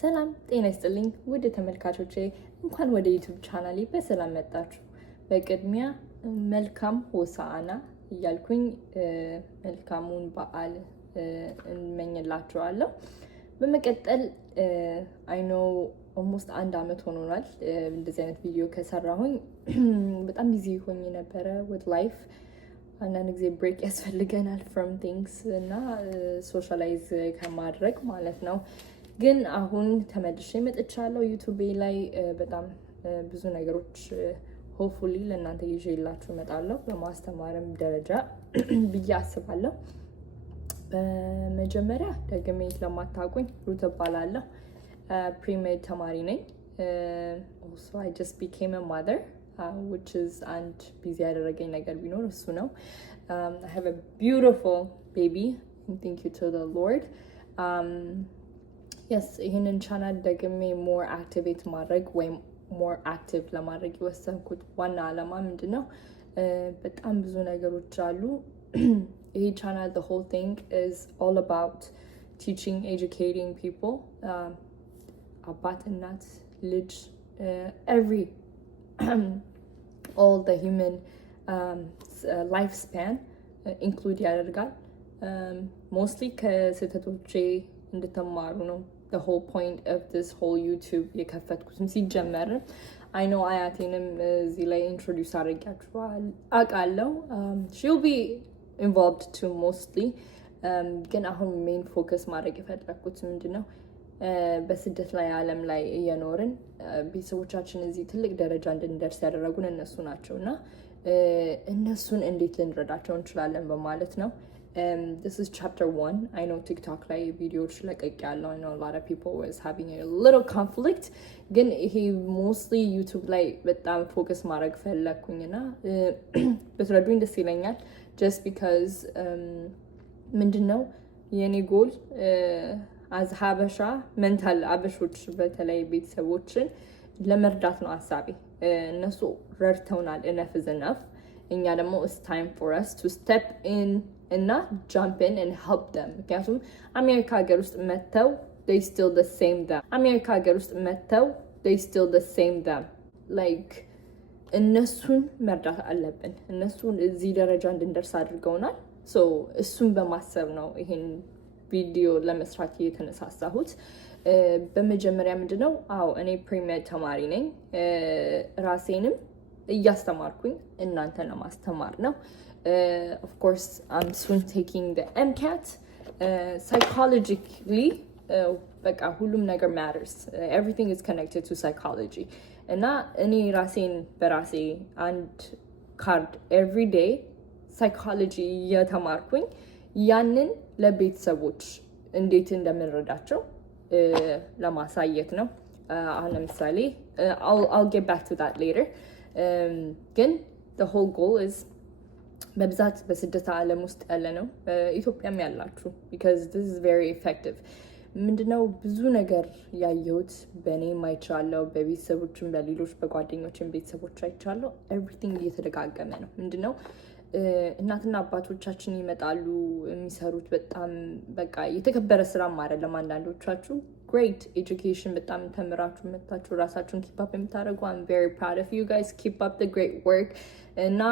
ሰላም ጤና ይስጥልኝ ውድ ተመልካቾቼ፣ እንኳን ወደ ዩቲዩብ ቻናሌ በሰላም መጣችሁ። በቅድሚያ መልካም ሆሳዕና እያልኩኝ መልካሙን በዓል እንመኝላችኋለሁ። በመቀጠል አይኖ ኦልሞስት 1 ዓመት ሆኖናል እንደዚህ አይነት ቪዲዮ ከሰራሁኝ። በጣም ቢዚ ሆኜ ነበረ with life። አንዳንድ ጊዜ ብሬክ ያስፈልገናል from things እና ሶሻላይዝ ከማድረግ ማለት ነው። ግን አሁን ተመልሼ መጥቻለሁ ዩቲዩብ ላይ በጣም ብዙ ነገሮች ሆፕፉሊ ለእናንተ ይዤላችሁ እመጣለሁ በማስተማርም ደረጃ ብዬ አስባለሁ። በመጀመሪያ ደግሜ ለማታውቁኝ ሩት እባላለሁ። ፕሪሜድ ተማሪ ነኝ። also I just became a mother which is አንድ ቢዚ ያደረገኝ ነገር ቢኖር እሱ ነው። I have a beautiful baby and thank you to the Lord. yes ይህንን ቻናል ደግሜ ሞር አክቲቬት ማድረግ ወይም ሞር አክቲቭ ለማድረግ የወሰንኩት ዋና ዓላማ ምንድን ነው? በጣም ብዙ ነገሮች አሉ። ይሄ ቻናል the whole thing is all about teaching, educating people, አባት እናት ልጅ every all the human lifespan include ያደርጋል። mostly ከስህተቶቼ እንድትማሩ ነው the whole point of this whole YouTube የከፈትኩትም ሲጀመር I know አያቴንም እዚህ ላይ ኢንትሮዲውስ አድርጊያችኋል አውቃለሁ። she'll be involved too mostly. ግን አሁን ሜን ፎከስ ማድረግ የፈለኩት ምንድን ነው? በስደት ላይ ዓለም ላይ እየኖርን ቤተሰቦቻችን እዚህ ትልቅ ደረጃ እንድንደርስ ያደረጉን እነሱ ናቸው እና እነሱን እንዴት ልንረዳቸው እንችላለን በማለት ነው። This is chapter 1. I know TikTok ላይ ቪዲዮዎች ለቅቄያለሁ. I know a lot of people was having a little conflict. ግን ይሄ mostly YouTube ላይ በጣም ፎከስ ማድረግ ፈለኩኝና በትረዱኝ ደስ ይለኛል. just because ምንድነው የኔ ጎል as ሀበሻ ሜንታል አበሾች በተለይ ቤተሰቦችን ለመርዳት ነው ሀሳቤ። እነሱ ረድተውናል enough is enough. እኛ ደግሞ it's time for us to step in እና jump in and help them. ምክንያቱም አሜሪካ ሀገር ውስጥ መተው they still the same them. አሜሪካ ሀገር ውስጥ መተው they still the same them. like እነሱን መርዳት አለብን። እነሱን እዚህ ደረጃ እንድንደርስ አድርገውናል። so እሱን በማሰብ ነው ይሄን ቪዲዮ ለመስራት የተነሳሳሁት። በመጀመሪያ ምንድነው እኔ ፕሪሜድ ተማሪ ነኝ። ራሴንም እያስተማርኩኝ እናንተን ለማስተማር ነው። of course I'm soon taking the MCAT. psychologically በቃ ሁሉም ነገር matters. everything is connected to psychology. እና እኔ ራሴን በራሴ አንድ ካርድ every day psychology እየተማርኩኝ ያንን ለቤተሰቦች እንዴት እንደምንረዳቸው ለማሳየት ነው። አሁን ለምሳሌ I'll get back to that later. ግን the whole goal is በብዛት በስደት ዓለም ውስጥ ያለ ነው ኢትዮጵያም ያላችሁ because this is very effective. ምንድነው ብዙ ነገር ያየሁት በእኔም አይቻለሁ፣ በቤተሰቦችም በሌሎች በጓደኞችም ቤተሰቦች አይቻለሁ። everything እየተደጋገመ ነው። ምንድነው እናትና አባቶቻችን ይመጣሉ የሚሰሩት በጣም በቃ የተከበረ ስራም አይደለም። አንዳንዶቻችሁ great education በጣም ተምራችሁ መጣችሁ ራሳችሁን keep up የምታደርጉ I'm very proud of you guys. keep up the great work. እና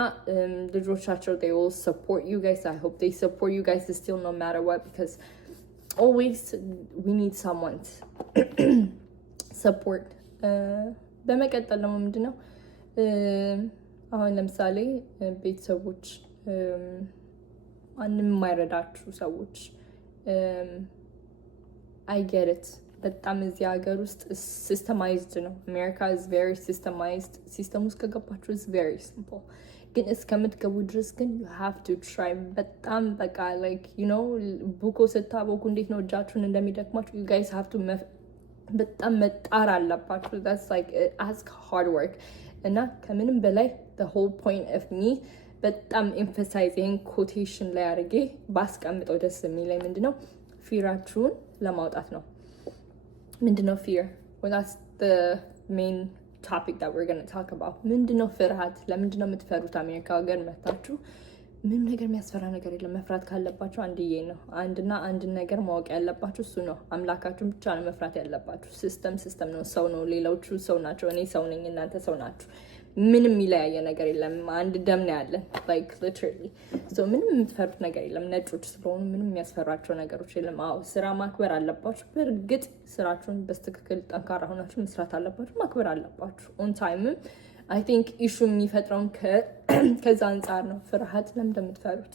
ልጆቻቸው they will support you guys. I hope they support you guys still no matter what because always we need someone support. በመቀጠል ደግሞ ምንድነው አሁን ለምሳሌ ቤተሰቦች ማንም የማይረዳችሁ ሰዎች I get it. በጣም እዚህ ሀገር ውስጥ systemized ነው። America is very systemized. ሲስተም ውስጥ ከገባችሁ is very simple. ግን እስከምትገቡ ድረስ ግን you have to try. በጣም በቃ like you know ቡኮ ስታቦኩ እንዴት ነው እጃችሁን እንደሚደክማችሁ you guys have to በጣም መጣር አለባችሁ. that's like ask hard work. እና ከምንም በላይ the whole point of me በጣም emphasize ይሄን quotation ላይ አድርጌ ባስቀምጠው ደስ የሚለኝ ምንድነው ፊራችሁን ለማውጣት ነው። ምንድነው fear? well that's the main topic that we're going to talk about. ምንድነው ፍርሃት? ለምንድነው የምትፈሩት? አሜሪካ ሀገር መታችሁ ምንም ነገር የሚያስፈራ ነገር የለም። መፍራት ካለባችሁ አንድዬ ነው። አንድ ነገር ማወቅ ያለባችሁ እሱ ነው። አምላካችሁን ብቻ ነው መፍራት ያለባችሁ። ሲስተም ነው፣ ሰው ነው፣ ሌሎቹ ሰው ናቸው። እኔ ሰው ነኝ፣ እናንተ ሰው ናችሁ። ምንም የሚለያየ ነገር የለም። አንድ ደም ነው ያለን like literally so ምንም የምትፈሩት ነገር የለም። ነጮች ስለሆኑ ምንም የሚያስፈራቸው ነገሮች የለም። አዎ ስራ ማክበር አለባችሁ። በእርግጥ ስራችሁን በስትክክል ጠንካራ ሆናችሁ መስራት አለባችሁ፣ ማክበር አለባችሁ። ኦን ታይም I think ኢሹ የሚፈጥረውን ከዛ አንጻር ነው። ፍርሃት ለምን እንደምትፈሩት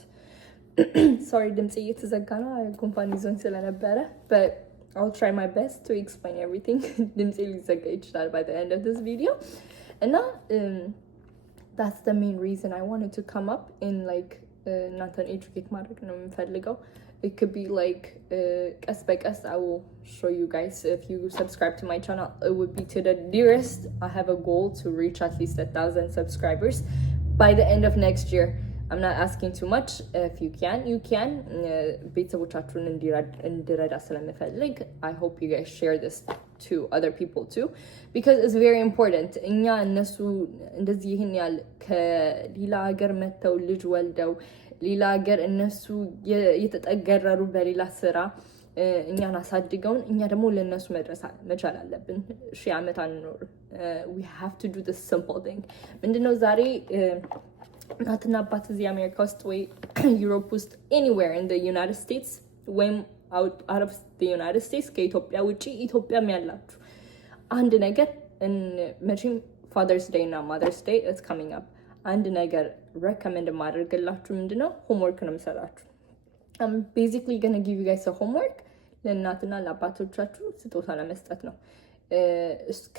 ሶሪ ድምጽ እየተዘጋ ነው፣ ጉንፋን ይዞኝ ስለነበረ but I'll try my best to explain everything ድምጽ ሊዘጋ ይችላል by the end of this video. And now, that's the main reason I wanted to come up in like not an educate matter. It could be like as by as I will show you guys if you subscribe to my channel. It would be to the nearest. I have a goal to reach at least 1,000 subscribers by the end of next year. I'm not asking too much. If you can. ቤተሰቦቻችሁን እንዲረዳ ስለምፈልግ I hope you guys share this to other people too because it's very important. እኛ እነሱ እንደዚህ ይህን ያህል ከሌላ ሀገር መተው ልጅ ወልደው ሌላ ሀገር እነሱ የተጠገረሩ በሌላ ስራ እኛን አሳድገውን እኛ ደግሞ ለነሱ መድረስ መቻል አለብን። ሺህ ዓመት አንኖርም። we have to do this simple thing. ምንድነው ዛሬ እናትና አባት እዚህ አሜሪካ ውስጥ ወይ ዩሮፕ ውስጥ anywhere in the United States ወይም out of the United States ከኢትዮጵያ ውጪ ኢትዮጵያም ያላችሁ አንድ ነገር መቼም Father's Day እና Mother's Day is coming up. አንድ ነገር recommend ማድረግላችሁ ምንድነው homework ነው የምሰጣችሁ. I'm basically gonna give you guys a homework ለእናትና ለአባቶቻችሁ ስጦታ ለመስጠት ነው።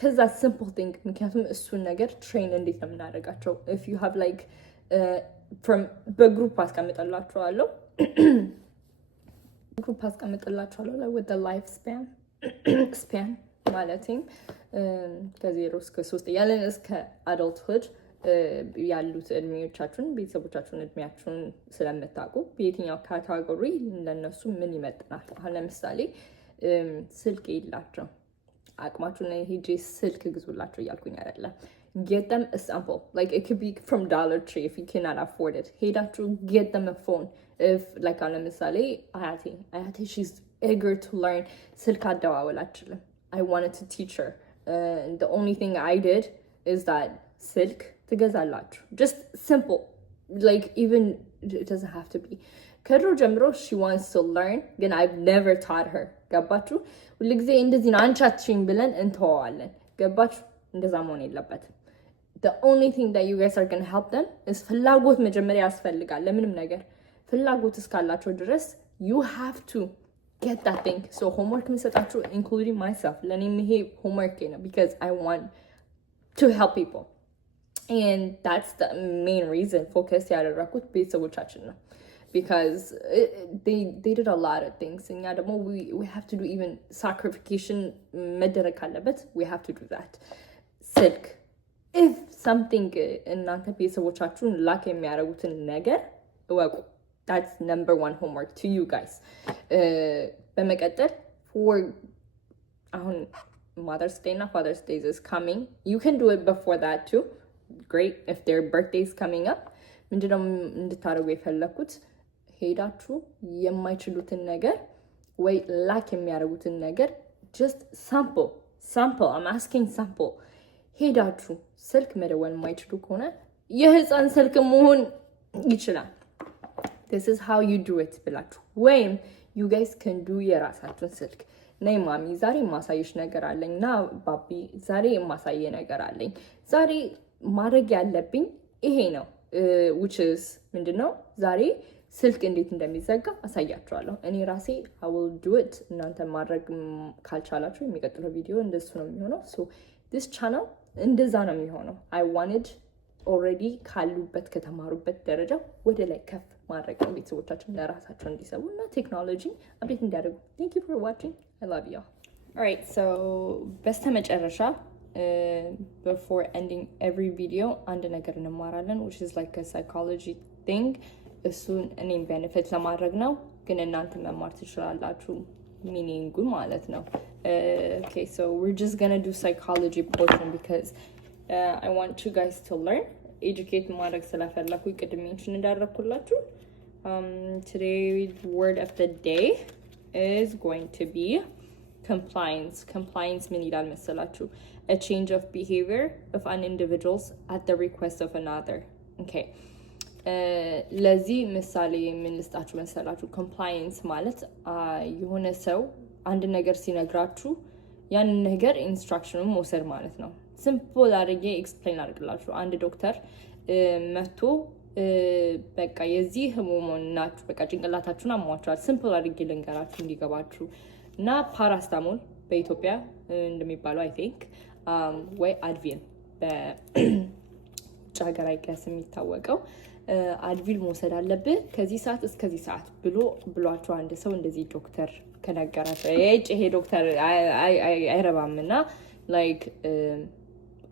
ከዛ simple thing ምክንያቱም እሱን ነገር train እንዴት ነው የምናደርጋቸው if you have like from በግሩፕ አስቀምጥላችኋለሁ ግሩፕ አስቀምጥላችኋለሁ like with the life span ማለትም ከ0 እስከ 3 ያለን እስከ adulthood ያሉት እድሜዎቻችሁን ቤተሰቦቻችሁን እድሜያችሁን ስለምታውቁ በየትኛው ካታጎሪ ለነሱ ምን ይመጥናል። አሁን ለምሳሌ ስልክ የላቸው አቅማችሁን ሄጄ ስልክ ግዙላቸው እያልኩኝ አይደለም። get them a sample like it could be from Dollar Tree if you cannot afford it. ሄዳችሁ get them a phone if like አሁን ለምሳሌ አያቴ she's eager to learn ስልክ አደዋወል አትችልም. I wanted to teach her. The only thing I did is that ስልክ ትገዛላችሁ just simple like even it doesn't have to be ከድሮ ጀምሮ she wants to learn ግን I've never taught her. ገባችሁ? ሁልጊዜ እንደዚህ ነው አንቻችኝ ብለን እንተዋዋለን። ገባችሁ? እንደዛ መሆን የለበትም። The only thing that you guys are going to help them is ፍላጎት መጀመሪያ ያስፈልጋል። ለምንም ነገር ፍላጎት እስካላቸው ድረስ you have to get that thing. So homework ምሰጣችሁ including myself ለኔም ይሄ homework ነው because I want to help people. And that's the main reason focus ያደረኩት ቤተሰቦቻችን ነው because they did a lot of things and yeah ደግሞ we have to do even sacrifice መደረግ ካለበት we have to do that. ስልክ if something እናንተ ቤተሰቦቻችሁን ላክ የሚያደርጉትን ነገር እወቁ. that's number 1 homework to you guys. በመቀጠል for አሁን Mother's Day እና Father's Day is coming. You can do it before that too. Great if their birthday is coming up. ምንድነው እንድታደርጉ የፈለኩት ሄዳችሁ የማይችሉትን ነገር ወይ ላክ የሚያደርጉትን ነገር just sample I'm asking sample ሄዳችሁ ስልክ መደወል የማይችሉ ከሆነ የህፃን ስልክ መሆን ይችላል this is how you do it ብላችሁ ወይም you guys can do የራሳችሁን ስልክ ነይ ማሚ ዛሬ ማሳየሽ ነገር አለኝ ና ባቢ ዛሬ የማሳየ ነገር አለኝ ዛሬ ማድረግ ያለብኝ ይሄ ነው which is ምንድነው ዛሬ ስልክ እንዴት እንደሚዘጋ አሳያችኋለሁ እኔ ራሴ I will do it እናንተ ማድረግ ካልቻላችሁ የሚቀጥለው ቪዲዮ እንደሱ ነው የሚሆነው so this channel እንደዛ ነው የሚሆነው I wanted already ካሉበት ከተማሩበት ደረጃ ወደ ላይ ከፍ ማድረግ ነው ቤተሰቦቻችን ለራሳቸው እንዲሰሩ እና ቴክኖሎጂ አፕዴት እንዲያደርጉ thank you for watching I love you all. Alright so በስተመጨረሻ before ending every video አንድ ነገር እንማራለን which is like a psychology thing እሱን እኔም benefit ለማድረግ ነው ግን እናንተ መማር ትችላላችሁ meaning ማለት ነው okay so we're just gonna do psychology portion because I want you guys to learn educate ማድረግ ስለፈለኩኝ ቅድም ሜንሽን እንዳደረኩላችሁ today's word of the day is going to be compliance ምን ይላል መሰላችሁ a change of behavior of an individuals at the request of another okay ለዚህ ምሳሌ ምን ልስጣችሁ መሰላችሁ compliance ማለት የሆነ ሰው አንድ ነገር ሲነግራችሁ ያን ነገር ኢንስትራክሽኑን መውሰድ ማለት ነው ሲምፕል አድርጌ ኤክስፕሌን አድርግላችሁ አንድ ዶክተር መጥቶ በቃ የዚህ ህሙማናችሁ በቃ ጭንቅላታችሁን አሟችኋል ሲምፕል አድርጌ ልንገራችሁ እንዲገባችሁ እና ፓራስታሞል በኢትዮጵያ እንደሚባለው አይ ቲንክ ወይ አድቪል በጫገር አይቀስ የሚታወቀው አድቪል መውሰድ አለብህ ከዚህ ሰዓት እስከዚህ ሰዓት ብሏቸው አንድ ሰው እንደዚህ ዶክተር ከነገራቸው ይሄ ዶክተር አይረባምና like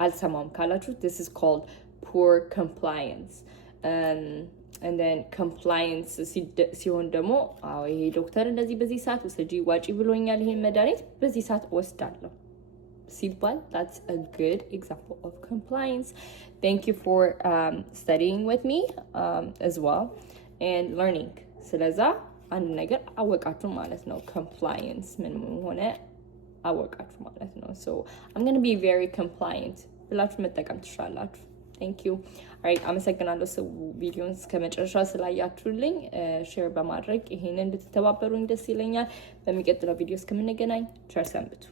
አልሰማም ካላችሁ this is called poor compliance and then compliance ሲሆን ደግሞ ይሄ ዶክተር እንደዚህ በዚህ ሰዓት ወስጂ ዋጪ ብሎኛል ይሄን መድኃኒት በዚህ ሰዓት ወስዳለሁ ሲባል that's a good example of compliance thank you for studying with me as well and learning ስለዛ አንድ ነገር አወቃችሁ ማለት ነው compliance ምን ሆነ አወቃችሁ ማለት ነው so I'm going to be very compliant ብላችሁ መጠቀም ትችላላችሁ thank you alright አመሰግናለሁ ቪዲዮን እስከመጨረሻ ስላያችሁልኝ ሼር በማድረግ ይሄንን እንድትተባበሩኝ ደስ ይለኛል በሚቀጥለው ቪዲዮ እስከምንገናኝ ቸር ሰንብቱ